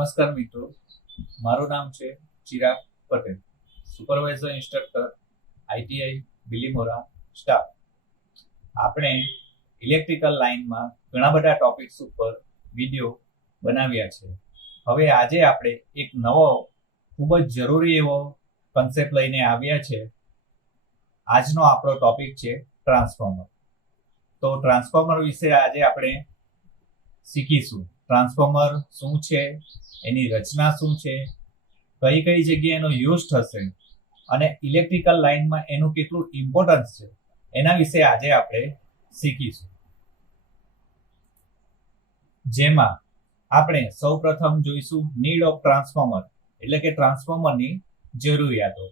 નમસ્કાર મિત્રો, મારું નામ છે Chirag Patel, supervisor instructor ITI Bilimora staff. આપણે ઇલેક્ટ્રિકલ લાઇનમાં ઘણા બધા ટોપિક્સ ઉપર વિડીયો બનાવ્યા છે. હવે આજે આપણે એક નવો ખૂબ જ જરૂરી એવો કન્સેપ્ટ લઈને આવ્યા છે. આજનો આપણો ટોપિક છે ટ્રાન્સફોર્મર. તો ટ્રાન્સફોર્મર વિશે આજે આપણે શીખીશું. ટ્રાન્સફોર્મર શું છે, એની રચના શું છે, કઈ કઈ જગ્યાએ એનો યુઝ થશે અને ઇલેક્ટ્રિકલ લાઇનમાં એનું કેટલું ઇમ્પોર્ટન્સ છે, એના વિશે આજે આપણે શીખીશું. જેમાં આપણે સૌપ્રથમ જોઈશું નીડ ઓફ ટ્રાન્સફોર્મર, એટલે કે ટ્રાન્સફોર્મરની જરૂરિયાતો.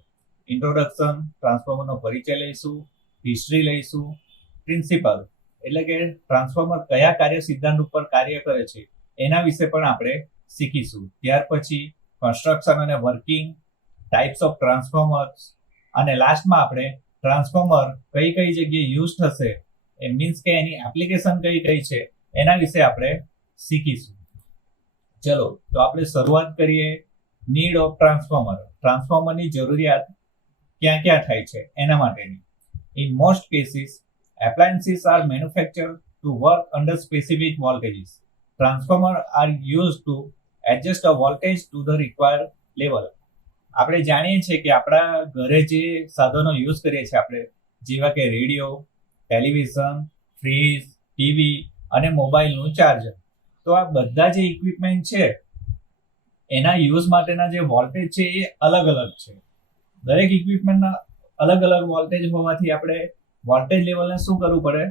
ઇન્ટ્રોડક્શન, ટ્રાન્સફોર્મરનો પરિચય લઈશું, હિસ્ટ્રી લઈશું, પ્રિન્સિપલ એટલે કે ટ્રાન્સફોર્મર કયા કાર્ય સિદ્ધાંત ઉપર કાર્ય કરે છે એના વિશે પણ આપણે શીખીશું. ત્યાર પછી કન્સ્ટ્રક્શન અને વર્કિંગ, ટાઈપ્સ ઓફ ટ્રાન્સફોર્મર્સ, અને લાસ્ટમાં આપણે ટ્રાન્સફોર્મર કઈ કઈ જગ્યાએ યુઝ થશે, એ મીન્સ કે એની એપ્લિકેશન કઈ કઈ છે એના વિશે આપણે શીખીશું. ચલો તો આપણે શરૂઆત કરીએ. નીડ ઓફ ટ્રાન્સફોર્મર, ટ્રાન્સફોર્મરની જરૂરિયાત ક્યાં ક્યાં થાય છે એના માટેની. In most cases appliances are manufactured to work under specific voltages. Transformers are used to adjust the voltage to the required level. આપણે જાણીએ છીએ કે આપણા ઘરે જે સાધનો યુઝ કરીએ છીએ આપણે, જેવા કે રેડિયો, ટેલિવિઝન, ફ્રીજ, ટીવી અને મોબાઈલનું ચાર્જર, તો આ બધા જે ઇક્વિપમેન્ટ છે એના યુઝ માટેના જે વોલ્ટેજ છે એ અલગ અલગ છે. દરેક ઇક્વિપમેન્ટના અલગ અલગ વોલ્ટેજ હોવાથી આપણે વોલ્ટેજ લેવલને શું કરવું પડે,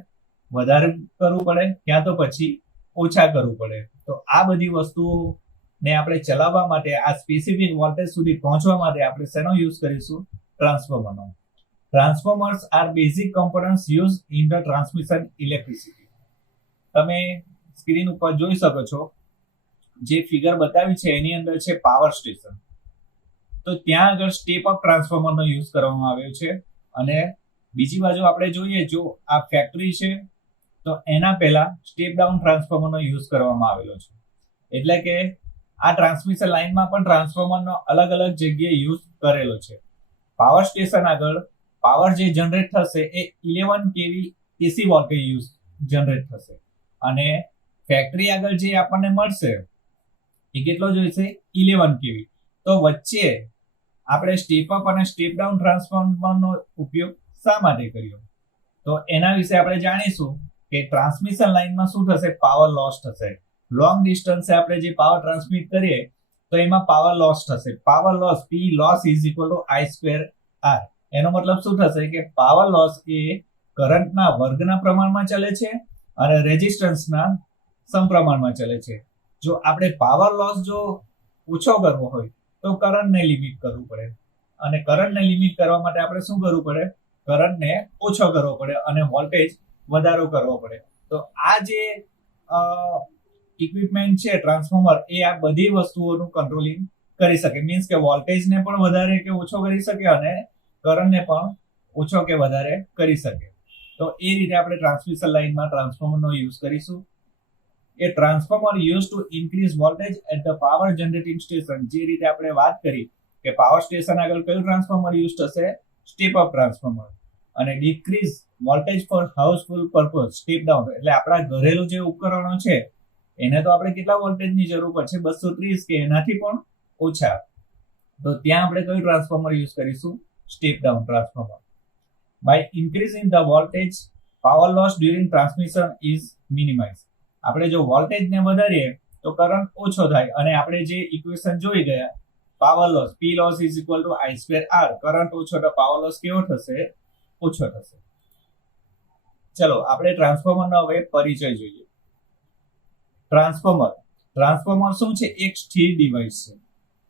વધારે કરવું પડે ક્યાં તો પછી ઓછા કરવું પડે. તો આ બધી વસ્તુઓને આપણે ચલાવવા માટે, આ સ્પેસિફિક વોલ્ટેજ સુધી પહોંચવા માટે આપણે શેનો યુઝ કરીશું? ટ્રાન્સફોર્મરનો. Transformers are basic components use in the transmission electricity. તમે સ્ક્રીન ઉપર જોઈ શકો છો, જે ફિગર બતાવી છે એની અંદર છે પાવર સ્ટેશન. તો ત્યાં આગળ સ્ટેપ અપ ટ્રાન્સફોર્મરનો યુઝ કરવામાં આવ્યો છે. અને બીજી બાજુ આપણે જોઈએ, જો આ ફેક્ટરી છે તો એના પહેલા સ્ટેપ ડાઉન ટ્રાન્સફોર્મરનો યુઝ કરવામાં આવેલો છે. એટલે કે આ ટ્રાન્સમિશન લાઇનમાં પણ ટ્રાન્સફોર્મરનો અલગ અલગ જગ્યાએ યુઝ કરેલો છે. પાવર સ્ટેશન આગળ પાવર જે જનરેટ થશે એ 11 kV AC voltage use generate થશે. અને ફેક્ટરી આગળ જે આપણને મળશે એ કેટલો જોઈશે? 11 kV. તો વચ્ચે આપણે સ્ટેપ અપ અને સ્ટેપ ડાઉન ટ્રાન્સફોર્મરનો ઉપયોગ શા માટે કર્યો? તો એના વિશે આપણે જાણીશું કે ટ્રાન્સમિશન લાઇનમાં શું થશે? પાવર લોસ થશે. લોંગ ડિસ્ટન્સે આપણે જે પાવર ટ્રાન્સમિટ કરીએ તો એમાં પાવર લોસ થશે. Power loss, P loss is equal to I²R. એનો મતલબ શું થશે કે પાવર લોસ એ કરંટના વર્ગના પ્રમાણમાં ચાલે છે અને રેઝિસ્ટન્સના સમપ્રમાણમાં ચાલે છે. જો આપણે પાવર લોસ જો ઓછો કરવો હોય તો કરંટને લિમિટ કરવું પડે, અને કરંટને લિમિટ કરવા માટે આપણે શું કરવું પડે? કરંટને ઓછો કરવો પડે અને વોલ્ટેજ વધારો કરવો પડે. તો આ જે ઇક્વિપમેન્ટ છે ટ્રાન્સફોર્મર, એ આ બધી વસ્તુઓનું કંટ્રોલિંગ કરી શકે. મીન્સ કે વોલ્ટેજને પણ વધારે કે ઓછો કરી શકે અને કરંટને પણ ઓછો કે વધારે કરી શકે. તો એ રીતે આપણે ટ્રાન્સમિશન લાઇનમાં ટ્રાન્સફોર્મરનો યુઝ કરીશું. A transformer use to increase voltage at the power generating station. જે રીતે આપણે વાત કરી કે પાવર સ્ટેશન આગળ કયું ટ્રાન્સફોર્મર યુઝ થશે? Step up transformer. અને ડિક્રીઝ વોલ્ટેજ ફોર હાઉસફુલ પર્પઝ, સ્ટેપ ડાઉન. એટલે આપણા ઘરેલું જે ઉપકરણો છે એને તો આપણે કેટલા વોલ્ટેજની જરૂર પડશે? 230 કે એનાથી પણ ઓછા. તો ત્યાં આપણે કયું ટ્રાન્સફોર્મર યુઝ કરીશું? Step down transformer. By increasing the voltage, power loss during transmission is minimise. આપણે જો વોલ્ટેજને વધારીએ તો કરંટ ઓછો થાય, અને આપણે જે ઇક્વેશન જોઈ ગયા, power loss, P loss is equal to I²R. Current ઓછો તો પાવર લોસ કેવો થશે? ઓછો થશે. ચલો આપણે ટ્રાન્સફોર્મરનો હવે પરિચય જોઈએ. ટ્રાન્સફોર્મર શું છે? એક સ્થિર ડિવાઇસ છે.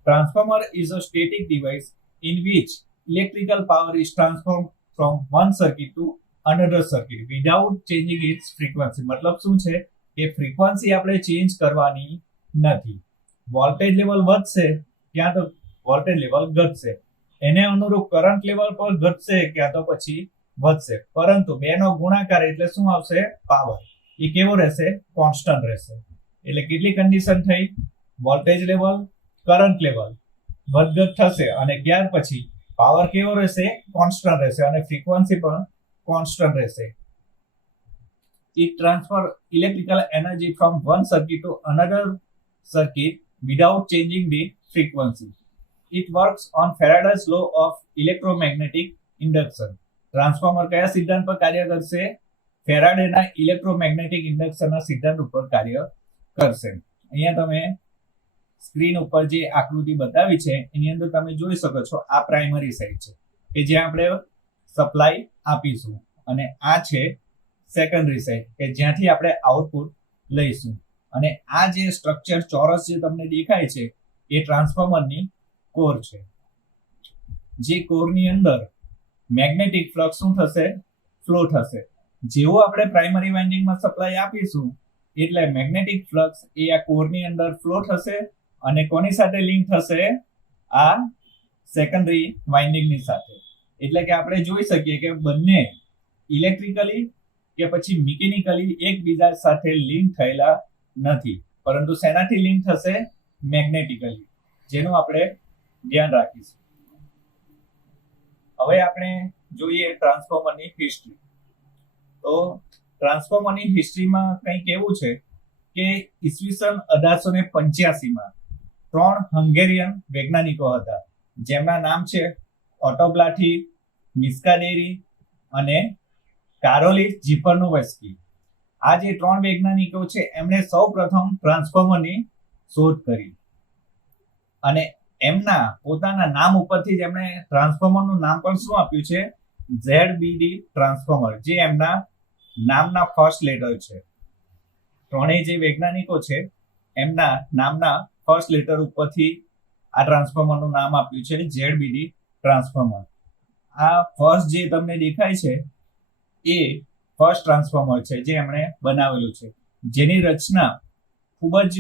Transformer is a static device in which electrical power is transform from one circuit to another circuit without changing its frequency. મતલબ શું છે કે ફ્રીક્વન્સી આપણે ચેન્જ કરવાની નથી. વોલ્ટેજ લેવલ વધશે ક્યાં તો વોલ્ટેજ લેવલ ઘટશે, એને અનુરૂપ કરંટ લેવલ પર ઘટશે ક્યાં તો પછી વધશે, પરંતુ બેનો ગુણાકાર એટલે શું આવશે? પાવર. એ કેવો રહેશે? કોન્સ્ટન્ટ રહેશે. એટલે કેટલી કન્ડિશન થઈ? વોલ્ટેજ લેવલ, કરંટ લેવલ વધઘટ થશે અને ત્યાર પછી પાવર કેવો રહેશે? કોન્સ્ટન્ટ રહેશે અને ફ્રીક્વન્સી પણ કોન્સ્ટન્ટ રહેશે. It transfer electrical energy from one circuit to another circuit without changing the frequency. It works on Faraday's law of electromagnetic induction. Transformer કયા સિદ્ધાંત પર કાર્ય કરશે? ફેરાડેના ઇલેક્ટ્રોમેગ્નેટિક ઇન્ડક્શનના સિદ્ધાંત ઉપર કાર્ય કરશે. અહીંયા તમે સ્ક્રીન ઉપર જે આકૃતિ બતાવી છે એની અંદર તમે જોઈ શકો છો આ પ્રાઇમરી સાઇડ છે કે જ્યાં આપણે સપ્લાય આપીશું અને આ છે સેકન્ડરી સાઇડ કે જ્યાંથી આપણે આઉટપુટ લઈશું. અને આ જે સ્ટ્રક્ચર ચોરસ જે તમને દેખાય છે એ ટ્રાન્સફોર્મરની કોર છે. જે કોરની અંદર મેગ્નેટિક ફ્લક્સ શું થશે? ફ્લો થશે. જેવો આપણે પ્રાઇમરી વાઇન્ડિંગમાં સપ્લાય આપીશું એટલે મેગ્નેટિક ફ્લક્સ એ આ કોરની અંદર ફ્લો થશે અને કોની સાથે લિંક થશે? આ સેકન્ડરી વાઇન્ડિંગની સાથે. એટલે કે આપણે જોઈ શકીએ કે બંને ઇલેક્ટ્રિકલી કે પછી મિકેનિકલી એકબીજા સાથે લિંક થયેલા નથી, પરંતુ શેનાથી લિંક થશે? મેગ્નેટિકલી, જેનું આપણે ધ્યાન રાખીશું. હવે આપણે જોઈએ ટ્રાન્સફોર્મરની હિસ્ટ્રી. તો ટ્રાન્સફોર્મરની હિસ્ટ્રીમાં કંઈક એવું છે કે ઈસવીસન 1885માં 3 હંગેરિયન વૈજ્ઞાનિકો હતા જેમના નામ છે ઓટો બ્લાથી, મિસ્કાડેરી અને કારોલિસ ઝિપરનોવ્સ્કી. આ જે 3 વૈજ્ઞાનિકો છે એમણે સૌપ્રથમ ટ્રાન્સફોર્મરની શોધ કરી અને એમના પોતાના નામ ઉપરથી જ એમણે ટ્રાન્સફોર્મરનું નામ પણ શું આપ્યું છે? ZBD ટ્રાન્સફોર્મર, જે એમના નામના ફર્સ્ટ લેટર છે. ત્રણેય જે વૈજ્ઞાનિકો છે એમના નામના ફર્સ્ટ લેટર ઉપરથી આ ટ્રાન્સફોર્મરનું નામ આપ્યું છે ZBD ટ્રાન્સફોર્મર. આ ફર્સ્ટ જે તમને દેખાય છે એ ફર્સ્ટ ટ્રાન્સફોર્મર છે જે એમણે બનાવેલું છે, જેની રચના ખૂબ જ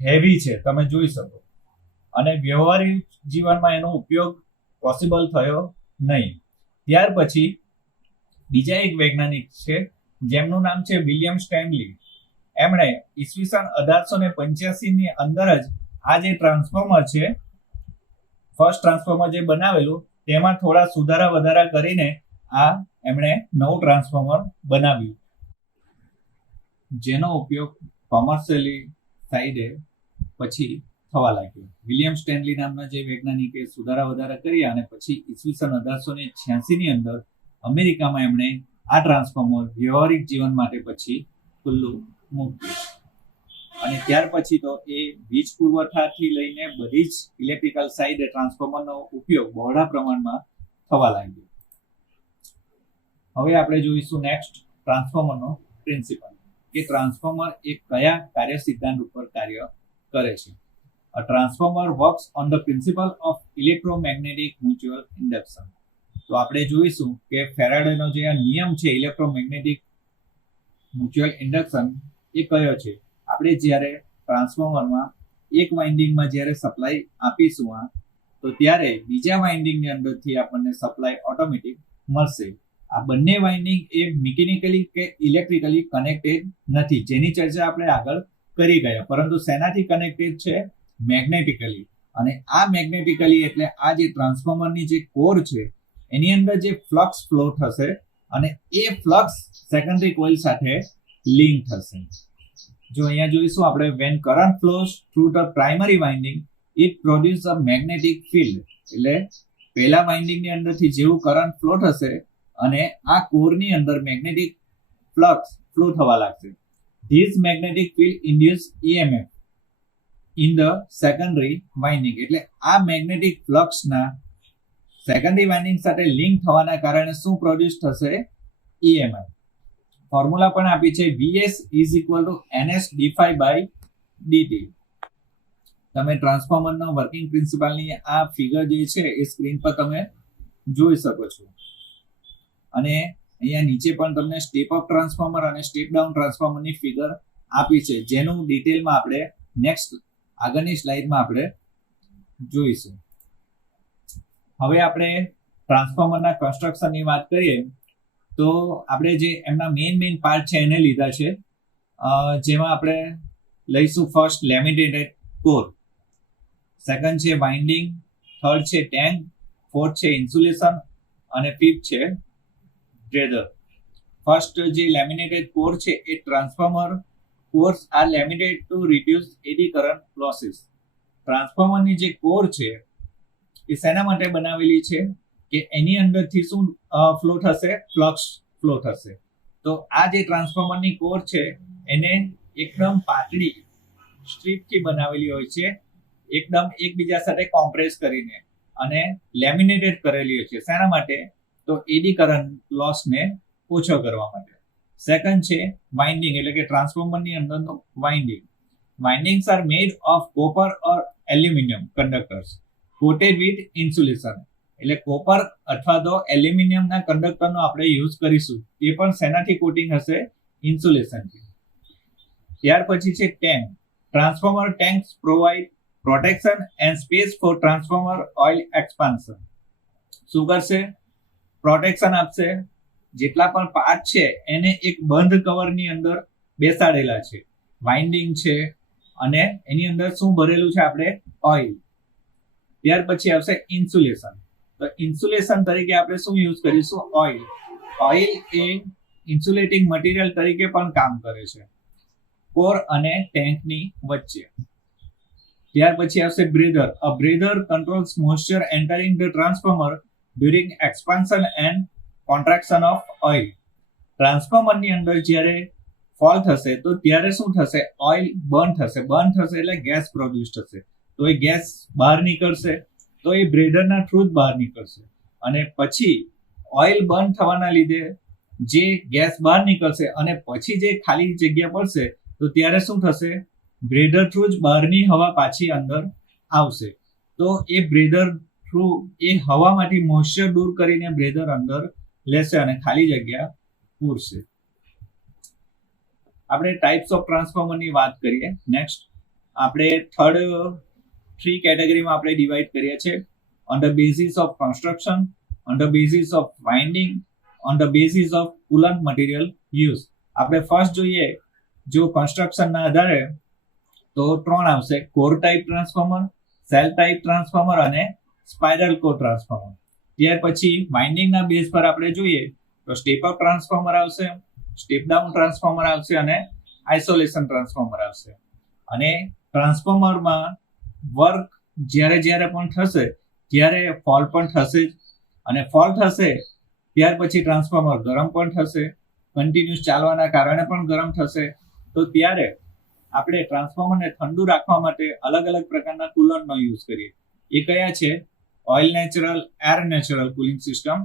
હેવી છે, તમે જોઈ શકો, અને વ્યવહારિક જીવનમાં એનો ઉપયોગ પોસિબલ થયો નહીં. ત્યાર પછી બીજા એક વૈજ્ઞાનિક છે જેમનું નામ છે વિલિયમ સ્ટેનલી. એમણે ઈસવીસન 1885ની અંદર જ આ જે ટ્રાન્સફોર્મર છે, ફર્સ્ટ ટ્રાન્સફોર્મર જે બનાવેલું તેમાં થોડા સુધારા વધારા કરીને આ એમણે નવું ટ્રાન્સફોર્મર બનાવ્યું, જેનો ઉપયોગ કોમર્શિયલી સાઈડે પછી થવા લાગ્યો. વિલિયમ સ્ટેનલી નામના જે વૈજ્ઞાનિકે સુધારા વધારા કર્યા અને પછી ઈસવીસન 1886ની અંદર અમેરિકામાં એમણે આ ટ્રાન્સફોર્મર વ્યવહારિક જીવન માટે પછી ખુલ્લું મૂક્યું. અને ત્યાર પછી તો એ વીજ પુરવઠાથી લઈને બધી જ ઇલેક્ટ્રિકલ સાઈડે ટ્રાન્સફોર્મરનો ઉપયોગ બહોળા પ્રમાણમાં થવા લાગ્યો. હવે આપણે જોઈશું નેક્સ્ટ ટ્રાન્સફોર્મરનો પ્રિન્સિપલ, કે ટ્રાન્સફોર્મર એ કયા કાર્ય સિદ્ધાંત ઉપર કાર્ય કરે છે. A transformer works on the principle of electromagnetic mutual induction. તો આપણે જોઈશું કે ફેરાડેનો જે આ નિયમ છે ઇલેક્ટ્રોમેગ્નેટિક મ્યુચ્યુઅલ ઇન્ડક્શન એ કયો છે. આપણે જ્યારે ટ્રાન્સફોર્મરમાં એક વાઇન્ડિંગમાં જ્યારે સપ્લાય આપીશું તો ત્યારે બીજા વાઇન્ડિંગની અંદરથી આપણને સપ્લાય ઓટોમેટિક મળશે. આ બંને વાઇન્ડિંગ એ મિકેનિકલી કે ઇલેક્ટ્રિકલી કનેક્ટેડ નથી, જેની ચર્ચા આપણે આગળ કરી ગયા, પરંતુ શેનાથી કનેક્ટેડ છે? મેગ્નેટિકલી. અને આ મેગ્નેટિકલી એટલે આ જે ટ્રાન્સફોર્મરની જે કોર છે એની અંદર જે ફ્લક્સ ફ્લો થશે અને એ ફ્લક્સ સેકન્ડરી કોઇલ સાથે લિંક થશે. જો અહીંયા જોઈશું આપણે, when current flows through the primary winding it produces a magnetic field. એટલે પહેલા વાઇન્ડિંગની અંદરથી જેવું કરંટ ફ્લો થશે અને આ કોરની અંદર મેગ્નેટિક ફ્લક્સ ફ્લો થવા લાગશે. This magnetic field induce EMF in the secondary winding. એટલે આ મેગ્નેટિક ફ્લક્સના સેકન્ડરી વાઇન્ડિંગ સાથે લિંક થવાના કારણે શું પ્રોડ્યુસ થશે? EMF. ફોર્મ્યુલા પણ આપી છે Vs = Ns d∅/dt. તમે ટ્રાન્સફોર્મરના વર્કિંગ પ્રિન્સિપલની આ ફિગર જે છે એ સ્ક્રીન પર તમે જોઈ શકો છો. અને અહીંયા નીચે પણ તમને સ્ટેપ અપ ટ્રાન્સફોર્મર અને સ્ટેપ ડાઉન ટ્રાન્સફોર્મરની ફિગર આપી છે, જેનું ડિટેલમાં આપણે નેક્સ્ટ આગળની સ્લાઇડમાં આપણે જોઈશું. હવે આપણે ટ્રાન્સફોર્મરના કન્સ્ટ્રક્શનની વાત કરીએ તો આપણે જે એમના મેઇન પાર્ટ છે એને લીધા છે, જેમાં આપણે લઈશું ફર્સ્ટ લેમિનેટેડ કોર, સેકન્ડ છે વાઇન્ડિંગ, થર્ડ છે ટેંક, ફોર્થ છે ઇન્સ્યુલેશન અને ફિફ્થ છે બ્રેધર. ફર્સ્ટ જે લેમિનેટેડ કોર છે એ transformer cores are laminated to reduce eddy current losses. ટ્રાન્સફોર્મરની જે કોર છે એ શેના માટે બનાવેલી છે કે એની અંદરથી શું ફ્લો થશે, ફ્લક્સ ફ્લો થશે. તો આ જે ટ્રાન્સફોર્મરની કોર છે એને એકદમ પાતળી સ્ટ્રીપથી બનાવેલી હોય છે, એકદમ એકબીજા સાથે કોમ્પ્રેસ કરીને અને લેમિનેટેડ કરેલી હોય છે. શેના માટે? તો એડી કરંટ લોસને ઓછો કરવા માટે. સેકન્ડ છે વાઇન્ડિંગ, એટલે કે ટ્રાન્સફોર્મરની અંદરનો winding. Windings are made of copper or aluminium conductors coated with insulation. એટલે કોપર અથવા તો એલ્યુમિનિયમના કંડક્ટરનો આપણે યુઝ કરીશું. તે પણ શેનાથી કોટિંગ હશે? ઇન્સ્યુલેશનથી. ત્યાર પછી છે tank. Transformer tanks provide protection and space for transformer oil expansion. શું કરશે? પ્રોટેક્શન આપશે. જેટલા પણ પાર્ટ છે એને એક બંધ કવરની અંદર બેસાડેલા છે, વાઇન્ડિંગ છે અને એની અંદર શું ભરેલું છે આપણે? ઓઇલ. ત્યાર પછી આવશે ઇન્સ્યુલેશન. તો ઇન્સ્યુલેશન તરીકે આપણે શું યુઝ કરીશું? ઓઇલ. ઓઇલ એ ઇન્સ્યુલેટિંગ મટીરિયલ તરીકે પણ કામ કરે છે કોર અને ટેન્કની વચ્ચે. ત્યાર પછી આવશે breather. A breather controls moisture entering the transformer during expansion and contraction of oil. ટ્રાન્સફોર્મરની અંદર જ્યારે ફોલ થશે તો ત્યારે શું થશે? ઓઇલ બર્ન થશે. બર્ન થશે એટલે ગેસ પ્રોડ્યુસ થશે. તો એ ગેસ બહાર નીકળશે, તો એ બ્રેડરના થ્રુ જ બહાર નીકળશે અને પછી ઓઇલ બર્ન થવાના લીધે જે ગેસ બહાર નીકળશે અને પછી જે ખાલી જગ્યા પડશે તો ત્યારે શું થશે? બ્રેડર થ્રુ જ બહારની હવા પાછી અંદર આવશે. તો એ બ્રેડર થ્રુ એ હવામાંથી મોઇસ્ચર દૂર કરીને બ્રેડર અંદર લેશે અને ખાલી જગ્યા પૂરશે. આપણે ટાઈપ્સ ઓફ ટ્રાન્સફોર્મરની વાત કરીએ. નેક્સ્ટ આપણે થ્રી કેટેગરીમાં આપણે ડિવાઈડ કરીએ છીએ. On the basis of construction, on the basis of winding, on the basis of coolant material use. આપણે ફર્સ્ટ જોઈએ જો કન્સ્ટ્રક્શનના આધારે તો 3 આવશે: core type transformer, cell type transformer અને સ્પાઇરલ કોર ટ્રાન્સફોર્મર. ત્યાર પછી વાઇન્ડિંગના બેઝ પર આપણે જોઈએ તો સ્ટેપ અપ ટ્રાન્સફોર્મર આવશે, સ્ટેપ ડાઉન ટ્રાન્સફોર્મર આવશે અને આઇસોલેશન ટ્રાન્સફોર્મર આવશે. અને ટ્રાન્સફોર્મરમાં વર્ક જ્યારે પણ થશે ત્યારે ફોલ પણ થશે જ, અને ફોલ થશે ત્યાર પછી ટ્રાન્સફોર્મર ગરમ પણ થશે, કન્ટિન્યુઅસ ચાલવાના કારણે પણ ગરમ થશે. તો ત્યારે આપણે ટ્રાન્સફોર્મરને ઠંડુ રાખવા માટે અલગ અલગ પ્રકારના કુલરનો યુઝ કરીએ. એ કયા છે? Oil natural, air natural cooling system.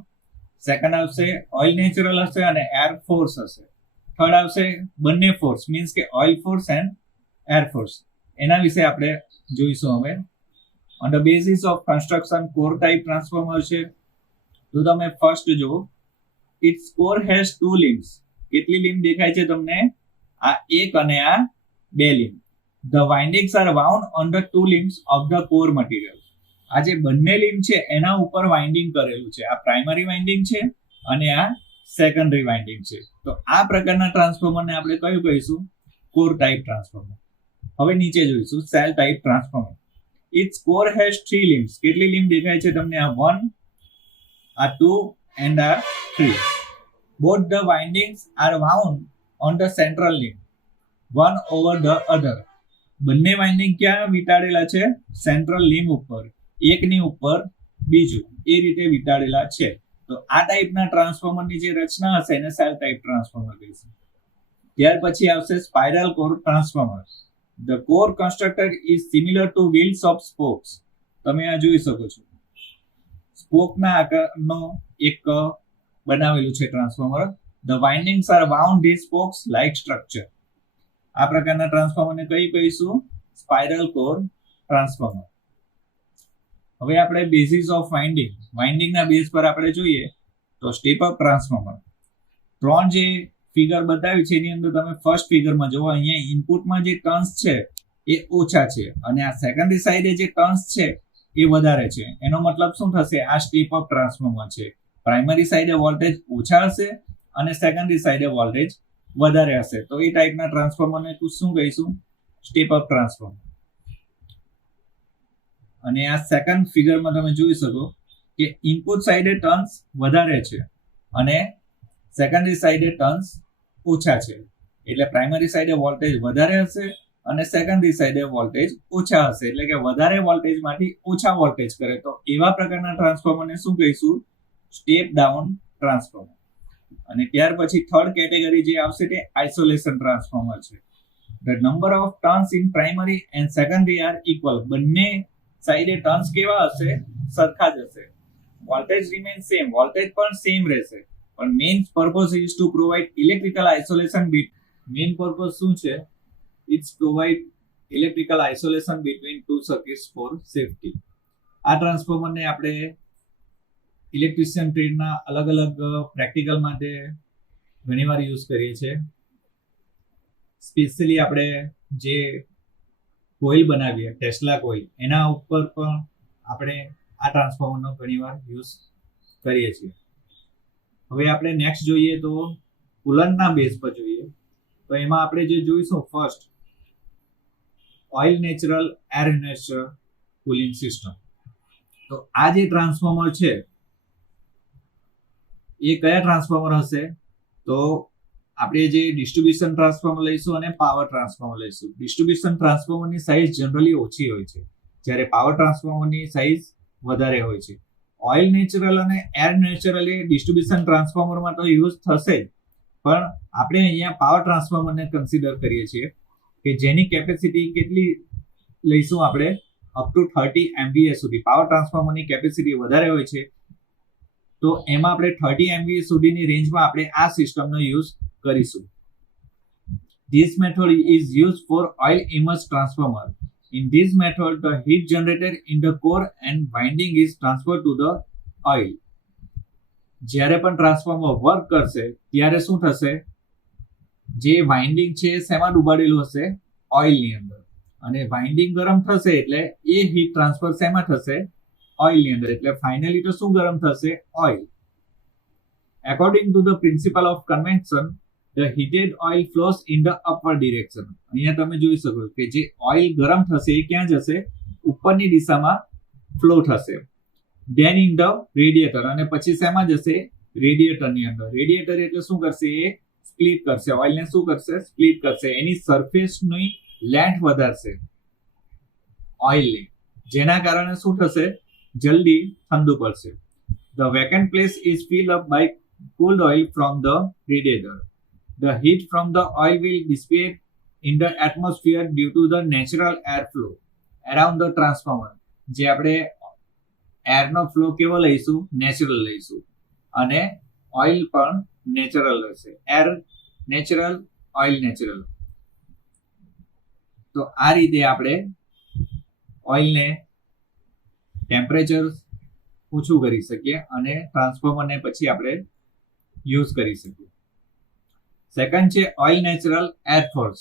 Second આવશે ઓઇલ નેચરલ હશે અને એર ફોર્સ હશે. થર્ડ આવશે બંને ફોર્સ, મીન્સ કે oil force and air force. એના વિશે આપણે જોઈશું હવે. On the basis of construction core type transformer છે. તો તમે ફર્સ્ટ જો, ઇટ્સ કોર હેઝ 2 limbs. કેટલી લીમ દેખાય છે તમને? આ એક અને આ 2 limb. The windings are wound on the 2 limbs of the core material. આ જે બંને લીમ છે એના ઉપર વાઇન્ડિંગ કરેલું છે. આ પ્રાઇમરી વાઇન્ડિંગ છે અને આ સેકન્ડરી વાઇન્ડિંગ છે. તો આ પ્રકારના ટ્રાન્સફોર્મરને આપણે કયું કહીશું? Core type transformer. હવે નીચે જોઈશું shell type transformer. Its core has 3 limbs. કેટલી લીમ દેખાય છે તમને? આ 1, આ 2 એન્ડ આ 3. Both the windings are wound on the central limb, one over the other. બંને વાઇન્ડિંગ ક્યાં વિટાડેલા છે? સેન્ટ્રલ લીમ ઉપર, એકની ઉપર બીજું, એ રીતે વિટાડેલા છે. તો આ ટાઈપના ટ્રાન્સફોર્મરની જે રચના હશે એને સેલ ટાઈપ ટ્રાન્સફોર્મર કહીશું. ત્યાર પછી આવશે spiral core transformer. The core constructed is similar two wheels of spokes. તમે આ જોઈ શકો છો, સ્પોકના આકારનો એક બનાવેલું છે transformer. The windings are wound this spokes like structure. આ પ્રકારના ટ્રાન્સફોર્મરને કઈ કહીશું? Spiral core transformer. હવે આપણે બેઝિસ ઓફ વાઇન્ડિંગ, વાઇન્ડિંગના બેઝ પર આપણે જોઈએ તો સ્ટેપ અપ ટ્રાન્સફોર્મર. 3 જે ફિગર બતાવી છે એની અંદર તમે ફર્સ્ટ ફિગરમાં જુઓ, અહીંયા ઇનપુટમાં જે ટર્ન્સ છે એ ઓછા છે અને આ સેકન્ડરી સાઈડે જે ટર્ન્સ છે એ વધારે છે. એનો મતલબ શું થશે? આ સ્ટેપ અપ ટ્રાન્સફોર્મર છે. પ્રાઇમરી સાઈડે વોલ્ટેજ ઓછા હશે અને સેકન્ડરી સાઈડે વોલ્ટેજ વધારે હશે. તો એ ટાઈપના ટ્રાન્સફોર્મરને શું કહીશું? Step up transformer. અને આ સેકન્ડ ફિગરમાં તમે જોઈ શકો કે ઇનપુટ સાઈડે ટર્ન્સ વધારે છે અને સેકન્ડરી સાઈડે ટર્ન્સ ઓછા છે. એટલે પ્રાઇમરી સાઈડે વોલ્ટેજ વધારે હશે અને સેકન્ડરી સાઈડે વોલ્ટેજ ઓછા હશે. એટલે કે વધારે વોલ્ટેજમાંથી ઓછા વોલ્ટેજ કરે તો એવા પ્રકારના ટ્રાન્સફોર્મરને શું કહીશું? Step down transformer. અને ત્યાર પછી થર્ડ કેટેગરી જે આવશે તે આઇસોલેશન ટ્રાન્સફોર્મર છે. The number of turns in primary and secondary are equal. બંને સાઈડે ટર્ન્સ કેવા હશે? સરખા જ હશે. વોલ્ટેજ રિમેન સેમ, વોલ્ટેજ પણ સેમ રહેશે. પણ main purpose is to provide electrical isolation. Main purpose શું છે? Its provide electrical isolation between two circuits for safety. આ ટ્રાન્સફોર્મરને આપણે ઇલેક્ટ્રિશિયન ટ્રેડના અલગ અલગ પ્રેક્ટિકલ માટે ઘણીવાર યુઝ કરીએ છીએ. સ્પેશિયલી આપણે જે કોઇલ બનાવીએ, ટેસ્લા કોઇલ, એના ઉપર પણ આપણે આ ટ્રાન્સફોર્મરનો ઘણીવાર યુઝ કરીએ છીએ. હવે આપણે નેક્સ્ટ જોઈએ તો કુલરના બેઝ પર જોઈએ તો એમાં આપણે જે જોઈશું first oil natural air natural cooling system. તો આ જે ટ્રાન્સફોર્મર છે એ કયા ટ્રાન્સફોર્મર હશે? તો આપણે જે ડિસ્ટ્રીબ્યુશન ટ્રાન્સફોર્મર લઈશું અને પાવર ટ્રાન્સફોર્મર લઈશું. ડિસ્ટ્રીબ્યુશન ટ્રાન્સફોર્મરની સાઇઝ જનરલી ઓછી હોય છે, જ્યારે પાવર ટ્રાન્સફોર્મરની સાઇઝ વધારે હોય છે. ઓઇલ નેચરલ અને એર નેચરલ એ ડિસ્ટ્રીબ્યુશન ટ્રાન્સફોર્મરમાં તો યુઝ થશે જ, પણ આપણે અહીંયા પાવર ટ્રાન્સફોર્મરને કન્સિડર કરીએ છીએ કે જેની કેપેસિટી કેટલી લઈશું આપણે? અપ ટુ 30 MVA સુધી. પાવર ટ્રાન્સફોર્મરની કેપેસિટી વધારે હોય છે તો એમાં આપણે 30 MVA સુધીની રેન્જમાં આપણે આ સિસ્ટમનો યુઝ કરીશું. This method is used for oil immersed transformer. In this method, the heat generated in the core and winding is transferred to the oil. જ્યારે પણ ટ્રાન્સફોર્મર વર્ક કરશે ત્યારે શું થશે? જે વાઇન્ડિંગ છે શેમાં ડૂબાડેલું હશે? ઓઇલની અંદર. અને વાઇન્ડિંગ ગરમ થશે એટલે એ હીટ ટ્રાન્સફર શેમાં થશે? ઓઇલની અંદર. એટલે ફાઇનલી તો શું ગરમ થશે? Oil. According to the principle of convection, the heated oil flows in the upward direction. અહીંયા તમે જોઈ શકો કે જે ઓઇલ ગરમ થશે એ ક્યાં જશે? ઉપરની દિશામાં ફ્લો થશે. Then in the radiator. અને પછી શેમાં જશે? રેડિએટરની અંદર. રેડિએટર એટલે શું કરશે? એ સ્પ્લિટ કરશે. ઓઇલને શું કરશે? સ્પ્લિટ કરશે. એની સરફેસની લેન્થ વધારશે ઓઇલની, જેના કારણે શું થશે? જલ્દી ઠંડુ પડશે. The vacant place is filled up by cooled oil from the radiator. The heat from the oil will dissipate in the atmosphere due to the natural air flow around the transformer. જે આપણે એરનો flow કેવો લઈશું? Natural લઈશું. અને oil પણ natural હશે. Air natural, oil natural. તો આ રીતે આપણે ઓઇલને ટેમ્પરેચર ઓછું કરી શકીએ અને ટ્રાન્સફોર્મરને પછી આપણે યુઝ કરી શકીએ. સેકન્ડ છે ઓઇલ નેચરલ એર ફોર્સ.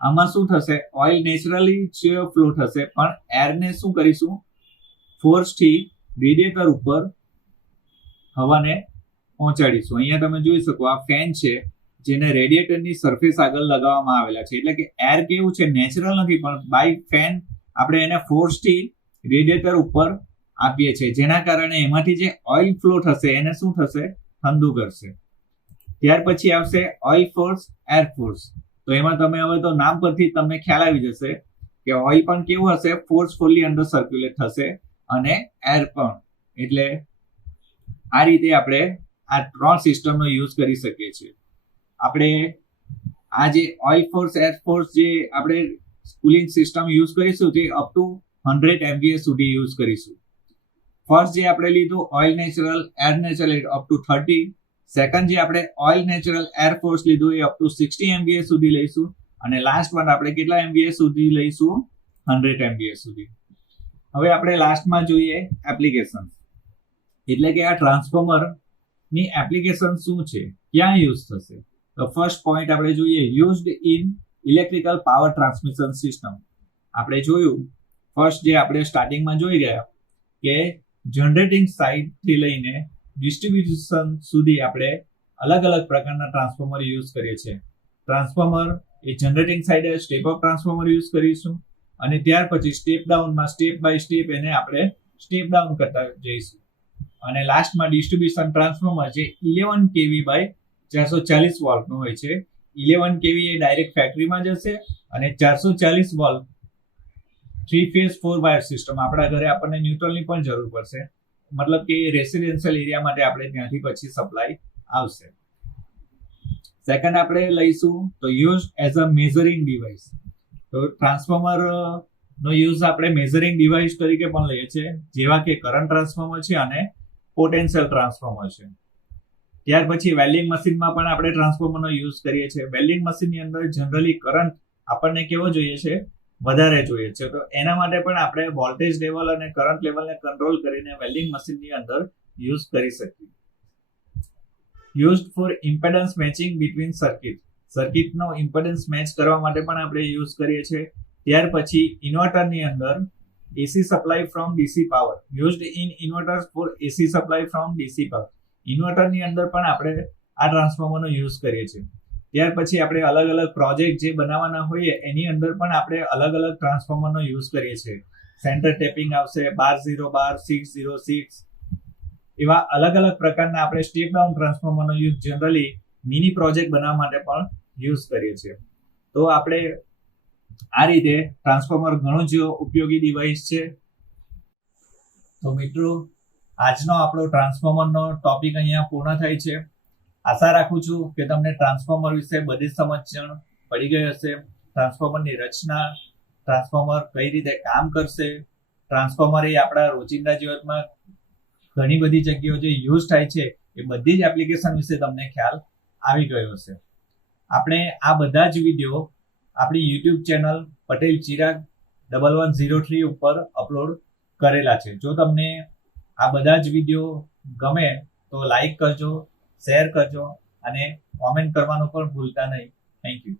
આમાં શું થશે? ઓઇલ નેચરલી જ ફ્લો થશે પણ એરને શું કરીશું? ફોર્સથી રેડિએટર ઉપર હવાને પહોંચાડીશું. અહીંયા તમે જોઈ શકો આ ફેન છે જેને રેડિએટરની સરફેસ આગળ લગાવવામાં આવેલા છે. એટલે કે એર કેવું છે? નેચરલ નથી પણ બાય ફેન આપણે એને ફોર્સથી રેડિએટર ઉપર આપીએ છીએ, જેના કારણે એમાંથી જે ઓઇલ ફ્લો થશે એને શું થશે? ઠંડુ કરશે. ત્યાર પછી આવશે ઓઇલ ફોર્સ એર ફોર્સ. તો એમાં તમે હવે તો નામ પરથી તમને ખ્યાલ આવી જશે કે ઓઇલ પણ કેવું હશે? ફોર્સફુલી અંદર સર્ક્યુલેટ થશે અને એર પણ. એટલે આ રીતે આપણે આ ત્રણ સિસ્ટમનો યુઝ કરી શકીએ છીએ. આપણે આ જે ઓઇલ ફોર્સ એર ફોર્સ જે આપણે કુલિંગ સિસ્ટમ યુઝ કરીશું તે અપ ટુ 100 MVA સુધી યુઝ કરીશું. ફર્સ્ટ જે આપણે લીધું oil natural air natural up to 30. Second જે આપણે ઓઇલ નેચરલ એર ફોર્સ લીધું એ અપ ટુ 60 MVA સુધી લઈશું. અને લાસ્ટ વન આપણે કેટલા MVA સુધી લઈશું? 100 MVA સુધી. હવે આપણે લાસ્ટમાં જોઈએ એપ્લિકેશન. એટલે કે આ ટ્રાન્સફોર્મરની એપ્લિકેશન શું છે? ક્યાં યુઝ થશે? તો ફર્સ્ટ પોઈન્ટ આપણે જોઈએ used in electrical power transmission system. આપણે જોયું ફર્સ્ટ જે આપણે સ્ટાર્ટિંગમાં જોઈ ગયા કે જનરેટિંગ સાઇડથી લઈને ડિસ્ટ્રીબ્યુશન સુધી આપણે અલગ અલગ પ્રકારના ટ્રાન્સફોર્મર યુઝ કરીએ છીએ. ટ્રાન્સફોર્મર એ જનરેટિંગ સાઈડે સ્ટેપ અપ ટ્રાન્સફોર્મર યુઝ કરીશું અને ત્યાર પછી સ્ટેપ ડાઉનમાં સ્ટેપ બાય સ્ટેપ એને આપણે સ્ટેપ ડાઉન કરતા જઈશું અને લાસ્ટમાં ડિસ્ટ્રીબ્યુશન ટ્રાન્સફોર્મર જે 11 kV બાય 440 વોલ્ટનું હોય છે. 11 kV એ ડાયરેક્ટ ફેક્ટરીમાં જશે અને 440 વોલ્ટ 3 ફેઝ 4 વાયર સિસ્ટમ આપણા ઘરે આપણને ન્યુટ્રલની પણ જરૂર પડશે, મતલબ કે રેસિડેન્શિયલ એરિયા માટે આપણે ત્યાંથી પછી સપ્લાય આવશે. સેકન્ડ આપણે લઈશું તો use as a measuring device. તો ટ્રાન્સફોર્મર નો યુઝ આપણે મેઝરિંગ ડિવાઇસ તરીકે પણ લઈએ છીએ, જેવા કે કરંટ ટ્રાન્સફોર્મર છે અને પોટેન્શિયલ ટ્રાન્સફોર્મર છે. ત્યાર પછી વેલ્ડિંગ મશીનમાં પણ આપણે ટ્રાન્સફોર્મરનો યુઝ કરીએ છીએ. વેલ્ડિંગ મશીનની અંદર જનરલી કરંટ આપણને કેવો જોઈએ છે, વધારે જોઈએ છે, તો એના માટે પણ આપણે વોલ્ટેજ લેવલ અને કરંટ લેવલને કંટ્રોલ કરીને વેલ્ડિંગ મશીનની અંદર યુઝ કરી શકીએ. Used four impedance matching between circuit. સર્કિટનો ઇમ્પેડન્સ મેચ કરવા માટે પણ આપણે યુઝ કરીએ છીએ. ત્યાર પછી ઇન્વર્ટરની અંદર AC supply from DC power. Used in inverters for AC supply from DC power. ઇન્વર્ટરની અંદર પણ આપણે આ ટ્રાન્સફોર્મરનો યુઝ કરીએ છીએ. ત્યાર પછી આપણે અલગ અલગ પ્રોજેક્ટ જે બનાવવાના હોઈએ એની અંદર પણ આપણે અલગ અલગ ટ્રાન્સફોર્મરનો યુઝ કરીએ છીએ. સેન્ટર ટેપિંગ આવશે, 12-0-12, 6-0-6, એવા અલગ અલગ પ્રકારના આપણે સ્ટેપ ડાઉન ટ્રાન્સફોર્મરનો યુઝ જનરલી મિની પ્રોજેક્ટ બનાવવા માટે પણ યુઝ કરીએ છીએ. તો આપણે આ રીતે ટ્રાન્સફોર્મર ઘણું જ ઉપયોગી ડિવાઇસ છે. તો મિત્રો, આજનો આપણો ટ્રાન્સફોર્મરનો ટોપિક અહીંયા પૂર્ણ થાય છે. આશા રાખું છું કે તમને ટ્રાન્સફોર્મર વિશે બધી સમજણ પડી ગઈ હશે. ટ્રાન્સફોર્મરની રચના, ટ્રાન્સફોર્મર કઈ રીતે કામ કરશે, ટ્રાન્સફોર્મર એ આપણા રોજિંદા જીવનમાં ઘણી બધી જગ્યાઓ જે યુઝ થાય છે એ બધી જ એપ્લિકેશન વિશે તમને ખ્યાલ આવી ગયો હશે. આપણે આ બધા જ વિડીયો આપણી યુટ્યુબ ચેનલ પટેલ ચિરાગ 1103 ઉપર અપલોડ કરેલા છે. જો તમને આ બધા જ વિડીયો ગમે તો લાઈક કરજો, શેર કરજો અને કોમેન્ટ કરવાનું પણ ભૂલતા નહીં. Thank you.